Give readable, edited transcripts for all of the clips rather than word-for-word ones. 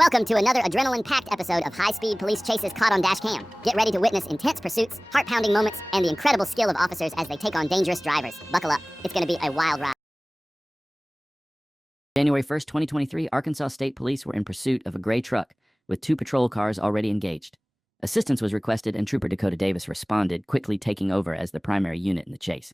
Welcome to another adrenaline-packed episode of high-speed police chases caught on Dashcam. Get ready to witness intense pursuits, heart-pounding moments, and the incredible skill of officers as they take on dangerous drivers. Buckle up. It's going to be a wild ride. January 1st, 2023, Arkansas State Police were in pursuit of a gray truck with 2 patrol cars already engaged. Assistance was requested and Trooper Dakota Davis responded, quickly taking over as the primary unit in the chase.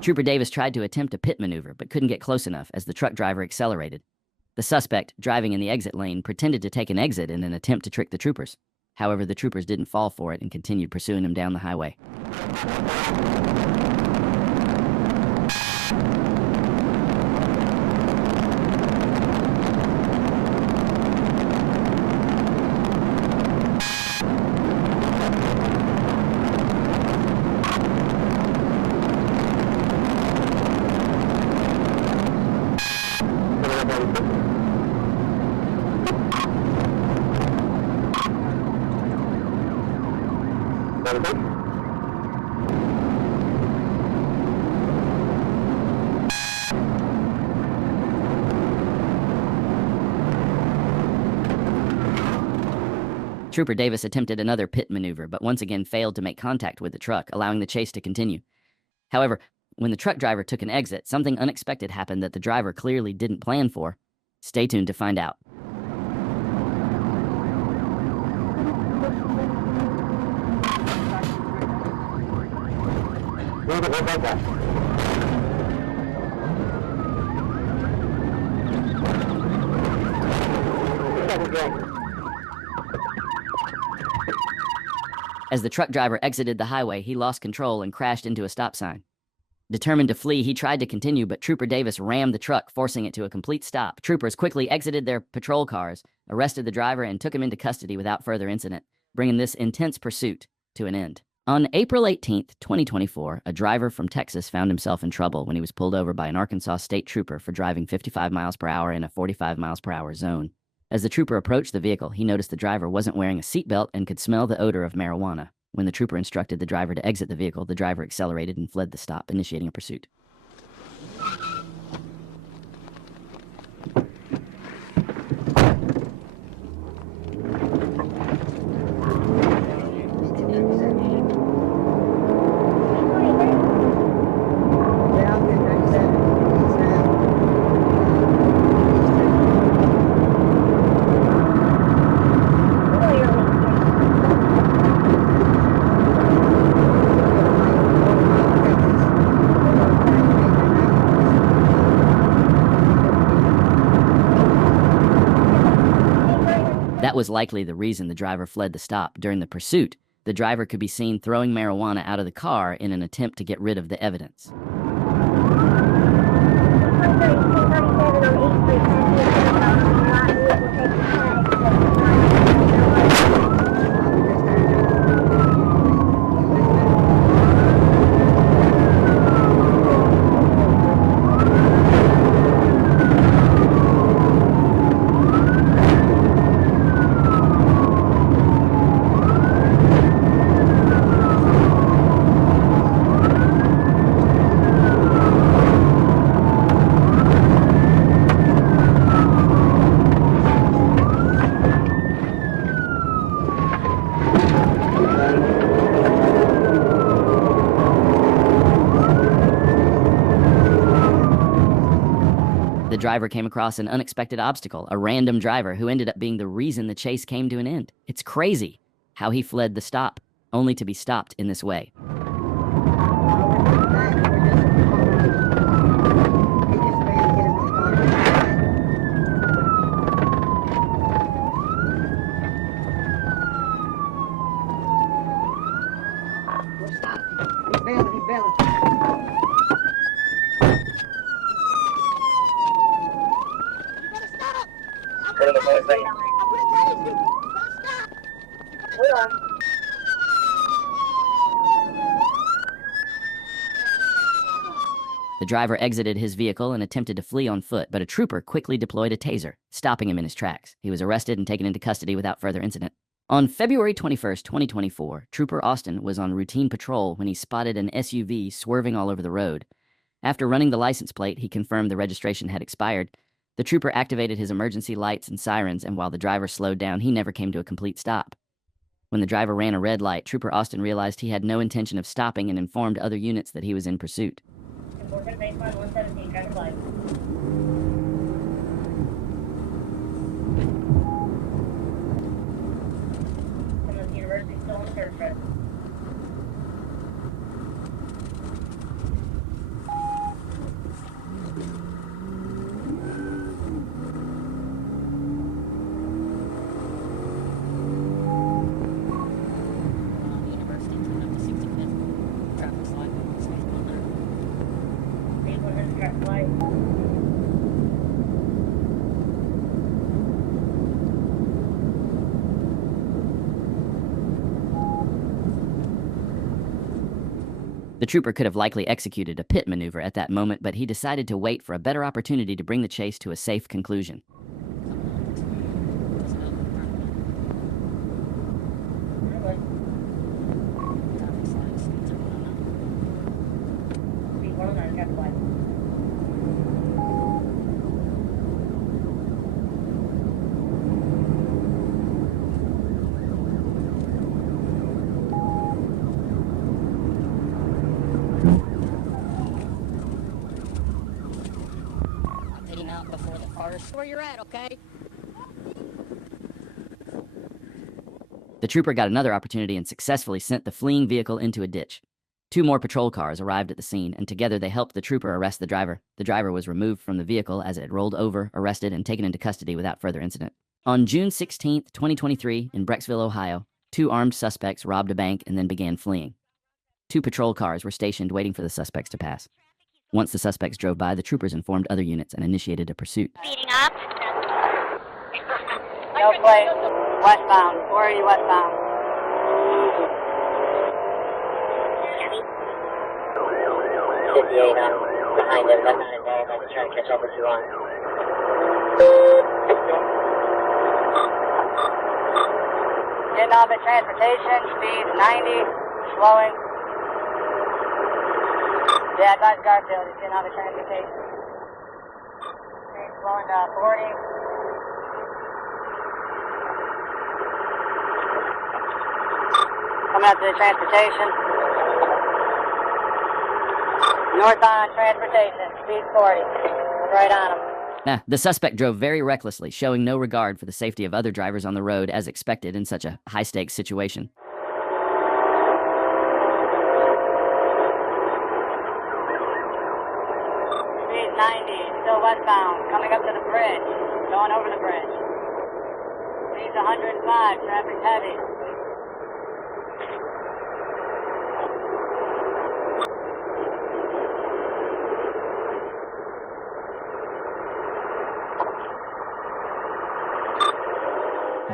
Trooper Davis tried to attempt a pit maneuver, but couldn't get close enough as the truck driver accelerated. The suspect, driving in the exit lane, pretended to take an exit in an attempt to trick the troopers. However, the troopers didn't fall for it and continued pursuing him down the highway. Trooper Davis attempted another pit maneuver, but once again failed to make contact with the truck, allowing the chase to continue. However, when the truck driver took an exit, something unexpected happened that the driver clearly didn't plan for. Stay tuned to find out. As the truck driver exited the highway, he lost control and crashed into a stop sign. Determined to flee, he tried to continue, but Trooper Davis rammed the truck, forcing it to a complete stop. Troopers quickly exited their patrol cars, arrested the driver, and took him into custody without further incident, bringing this intense pursuit to an end. On April 18th, 2024, a driver from Texas found himself in trouble when he was pulled over by an Arkansas state trooper for driving 55 miles per hour in a 45 miles per hour zone. As the trooper approached the vehicle, he noticed the driver wasn't wearing a seatbelt and could smell the odor of marijuana. When the trooper instructed the driver to exit the vehicle, the driver accelerated and fled the stop, initiating a pursuit. That was likely the reason the driver fled the stop. During the pursuit, the driver could be seen throwing marijuana out of the car in an attempt to get rid of the evidence. The driver came across an unexpected obstacle, a random driver who ended up being the reason the chase came to an end. It's crazy how he fled the stop, only to be stopped in this way. Stop. He's bailing, he's bailing. You better stop! I'm gonna tase you! I'm gonna tase you! You better stop! Hold on. The driver exited his vehicle and attempted to flee on foot, but a trooper quickly deployed a taser, stopping him in his tracks. He was arrested and taken into custody without further incident. On February 21st, 2024, Trooper Austin was on routine patrol when he spotted an SUV swerving all over the road. After running the license plate, he confirmed the registration had expired. The trooper activated his emergency lights and sirens, and while the driver slowed down, he never came to a complete stop. When the driver ran a red light, Trooper Austin realized he had no intention of stopping and informed other units that he was in pursuit. Enforcement baseline 117, traffic light. Someone at the university still on the search thread. Traffic light. The trooper could have likely executed a pit maneuver at that moment, but he decided to wait for a better opportunity to bring the chase to a safe conclusion. Speed 109, traffic light. Getting out before the cars. Where you're at, okay? The trooper got another opportunity and successfully sent the fleeing vehicle into a ditch. 2 more patrol cars arrived at the scene, and together they helped the trooper arrest the driver. The driver was removed from the vehicle as it had rolled over, arrested, and taken into custody without further incident. On June 16, 2023, in Brecksville, Ohio, 2 armed suspects robbed a bank and then began fleeing. 2 patrol cars were stationed waiting for the suspects to pass. Once the suspects drove by, the troopers informed other units and initiated a pursuit. Speeding up. No plate. Westbound. Where are you westbound? 58 behind him. That's not involved. I'm trying to catch up with you on. Getting off at transportation, speed 90, slowing. Yeah, advise Garfield, he's getting off at transportation. Speed slowing to 40. Coming up to the transportation. North on transportation, speed 40. Right on him. The suspect drove very recklessly, showing no regard for the safety of other drivers on the road as expected in such a high-stakes situation. Speed 90, still westbound, coming up to the bridge, going over the bridge. Speed's 105, traffic's heavy.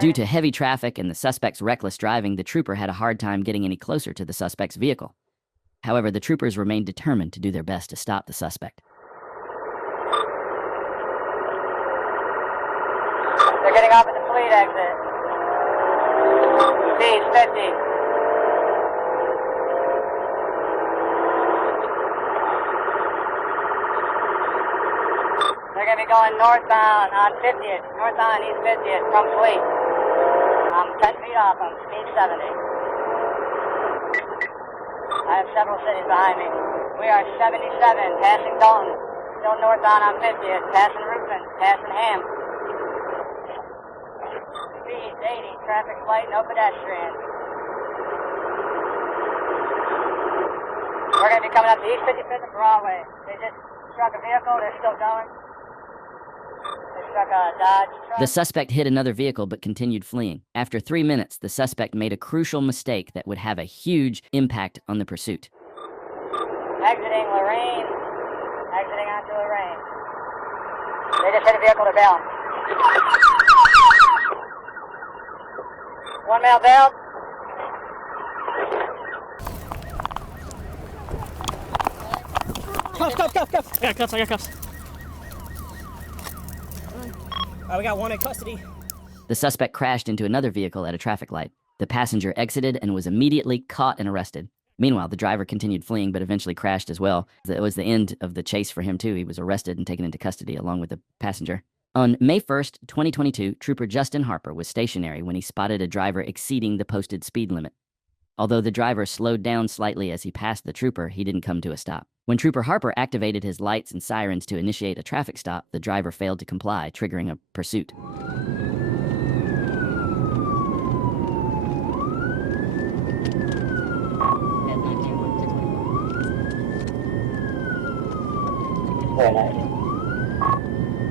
Due to heavy traffic and the suspect's reckless driving, the trooper had a hard time getting any closer to the suspect's vehicle. However, the troopers remained determined to do their best to stop the suspect. They're getting off at the fleet exit. Speed's 50. They're going to be going northbound on 50th, northbound East 50th from Fleet. I'm 10 feet off them, speed 70. I have several cities behind me. We are 77, passing Dalton. Still northbound on 50th, passing Rufin, passing Ham. Speed 80, traffic light, no pedestrians. We're going to be coming up to East 55th and Broadway. They just struck a vehicle, they're still going. They struck a Dodge truck. The suspect hit another vehicle but continued fleeing. After 3 minutes, the suspect made a crucial mistake that would have a huge impact on the pursuit. Exiting Lorraine. Exiting onto Lorraine. They just hit a vehicle to bail. One male bailed. Cuffs. I got cuffs. We got one in custody. The suspect crashed into another vehicle at a traffic light. The passenger exited and was immediately caught and arrested. Meanwhile, the driver continued fleeing but eventually crashed as well. It was the end of the chase for him, too. He was arrested and taken into custody along with the passenger. On May 1st, 2022, Trooper Justin Harper was stationary when he spotted a driver exceeding the posted speed limit. Although the driver slowed down slightly as he passed the trooper, he didn't come to a stop. When Trooper Harper activated his lights and sirens to initiate a traffic stop, the driver failed to comply, triggering a pursuit.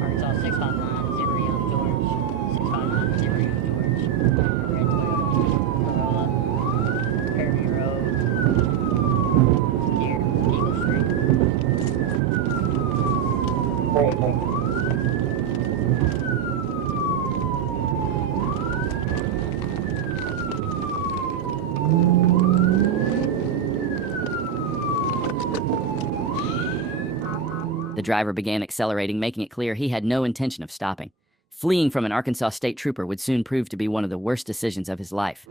Arkansas 659, Young George. 659, Young George. Red Toyota, parole up. Fairview Road. Here, Eagle Street. The driver began accelerating, making it clear he had no intention of stopping. Fleeing from an Arkansas state trooper would soon prove to be one of the worst decisions of his life.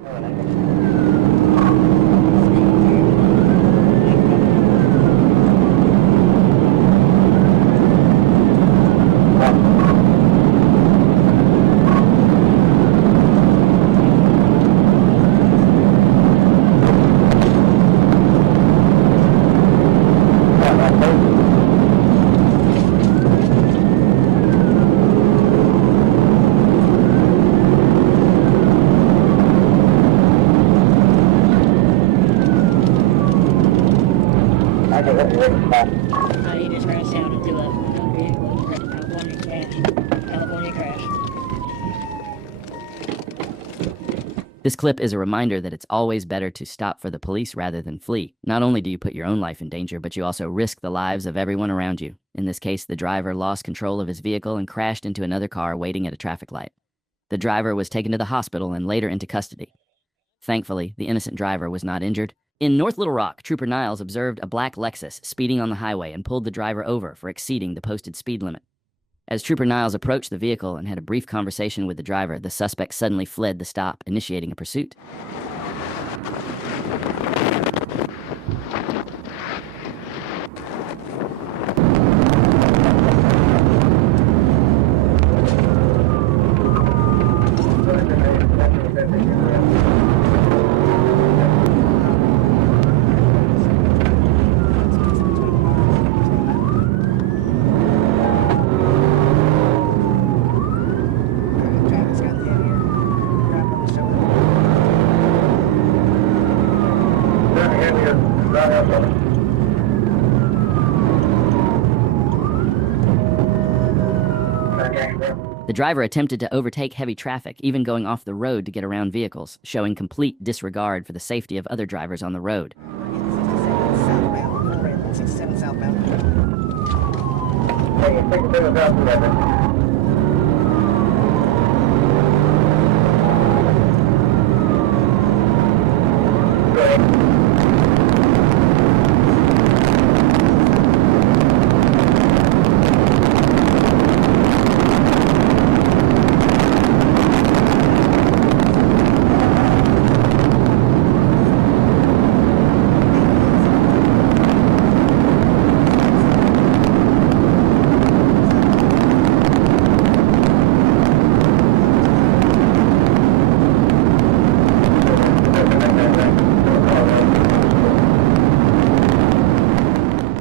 He just crashed out into a vehicle. California crash. This clip is a reminder that it's always better to stop for the police rather than flee. Not only do you put your own life in danger, but you also risk the lives of everyone around you. In this case, the driver lost control of his vehicle and crashed into another car waiting at a traffic light. The driver was taken to the hospital and later into custody. Thankfully, the innocent driver was not injured. In North Little Rock, Trooper Niles observed a black Lexus speeding on the highway and pulled the driver over for exceeding the posted speed limit. As Trooper Niles approached the vehicle and had a brief conversation with the driver, the suspect suddenly fled the stop, initiating a pursuit. The driver attempted to overtake heavy traffic, even going off the road to get around vehicles, showing complete disregard for the safety of other drivers on the road. 67 southbound.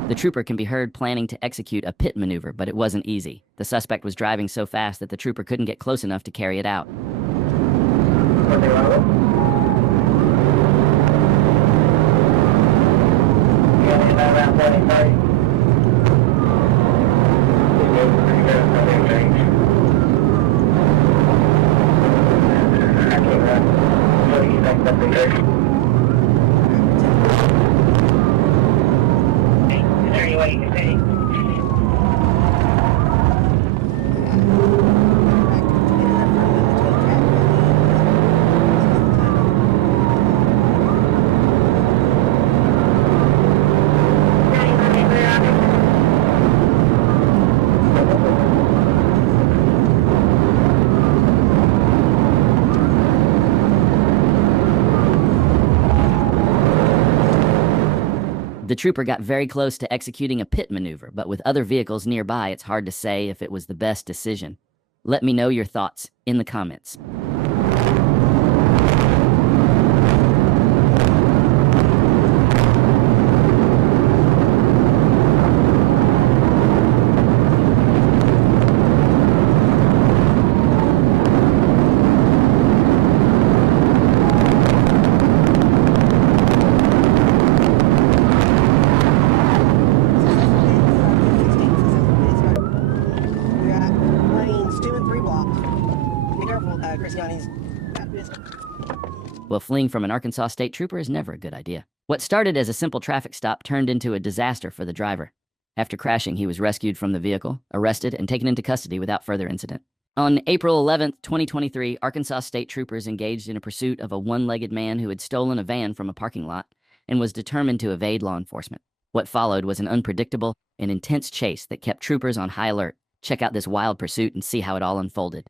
The trooper can be heard planning to execute a pit maneuver, but it wasn't easy. The suspect was driving so fast that the trooper couldn't get close enough to carry it out. The trooper got very close to executing a pit maneuver, but with other vehicles nearby, it's hard to say if it was the best decision. Let me know your thoughts in the comments. Well, fleeing from an Arkansas state trooper is never a good idea. What started as a simple traffic stop turned into a disaster for the driver. After crashing, he was rescued from the vehicle, arrested, and taken into custody without further incident. On April 11, 2023, Arkansas state troopers engaged in a pursuit of a one-legged man who had stolen a van from a parking lot and was determined to evade law enforcement. What followed was an unpredictable and intense chase that kept troopers on high alert. Check out this wild pursuit and see how it all unfolded.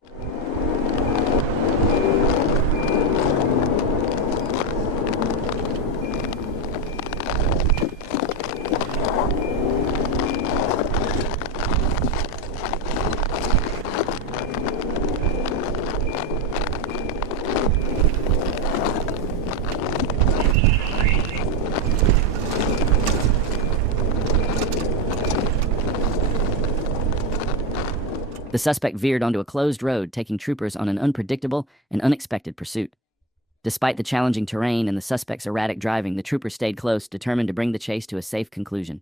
The suspect veered onto a closed road, taking troopers on an unpredictable and unexpected pursuit. Despite the challenging terrain and the suspect's erratic driving, the troopers stayed close, determined to bring the chase to a safe conclusion.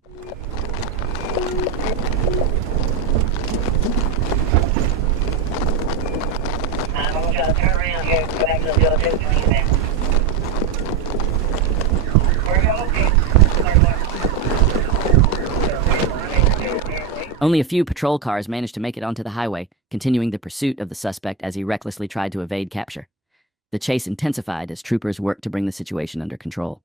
I want y'all to turn around here and go back to the field too, please, man. Where you okay? Only a few patrol cars managed to make it onto the highway, continuing the pursuit of the suspect as he recklessly tried to evade capture. The chase intensified as troopers worked to bring the situation under control.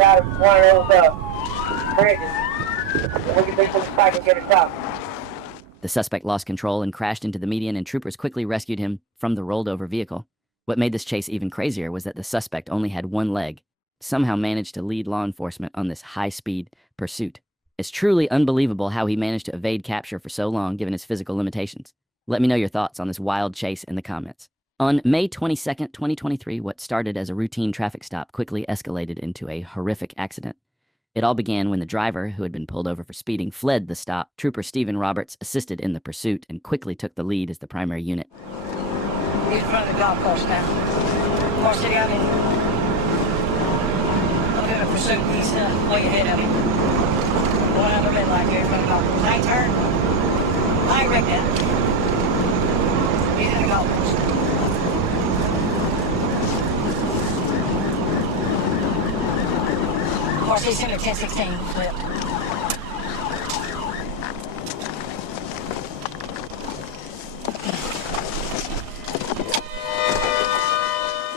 Out of one of those bridges. We can take some spike and get it top. The suspect lost control and crashed into the median, and troopers quickly rescued him from the rolled-over vehicle. What made this chase even crazier was that the suspect only had one leg, somehow managed to lead law enforcement on this high-speed pursuit. It's truly unbelievable how he managed to evade capture for so long, given his physical limitations. Let me know your thoughts on this wild chase in the comments. On May 22, 2023, what started as a routine traffic stop quickly escalated into a horrific accident. It all began when the driver, who had been pulled over for speeding, fled the stop. Trooper Stephen Roberts assisted in the pursuit and quickly took the lead as the primary unit. He's in front of the golf course now. Car City, I'm doing a pursuit. He's way ahead of him. Going out the red light here in front of the golf course. I ain't turned. I ain't wrecked that. He's in the golf course. Of course, he's in a 1016 flip.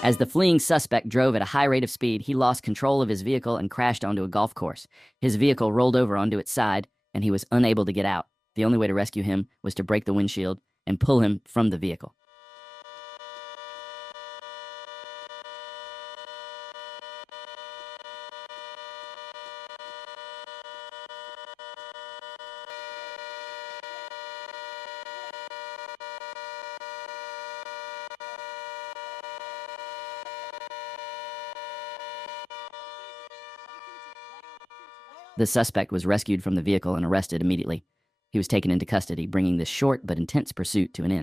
As the fleeing suspect drove at a high rate of speed, he lost control of his vehicle and crashed onto a golf course. His vehicle rolled over onto its side, and he was unable to get out. The only way to rescue him was to break the windshield and pull him from the vehicle. The suspect was rescued from the vehicle and arrested immediately. He was taken into custody, bringing this short but intense pursuit to an end.